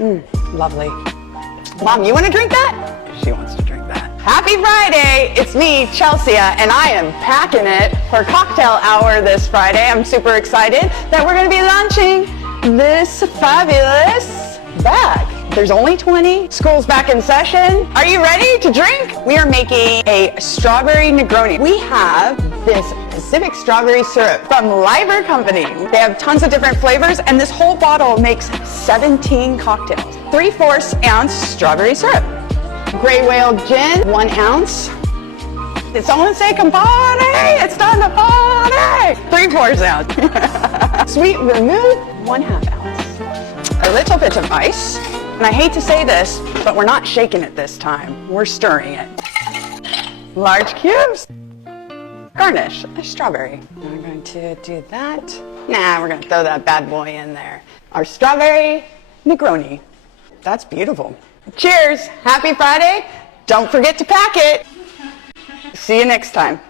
Lovely. Mom, you want to drink that? She wants to drink that. Happy Friday! It's me, Chelsea, and I am packing it for cocktail hour this Friday. I'm super excited that we're going to be launching this fabulous bag. There's only 20. School's back in session. Are you ready to drink? We are making a strawberry Negroni. We have this Pacific strawberry syrup from Liber Company. They have tons of different flavors, and this whole bottle makes 17 cocktails. 3/4 ounce strawberry syrup. Gray Whale gin, 1 ounce. Did someone say campari? It's time to party! 3/4 ounce. Sweet vermouth, 1/2 ounce. A little bit of ice. And I hate to say this, but we're not shaking it this time. We're stirring it. Large cubes. Garnish, a strawberry. We're going to do that. Nah, we're going to throw that bad boy in there. Our strawberry Negroni. That's beautiful. Cheers. Happy Friday. Don't forget to pack it. See you next time.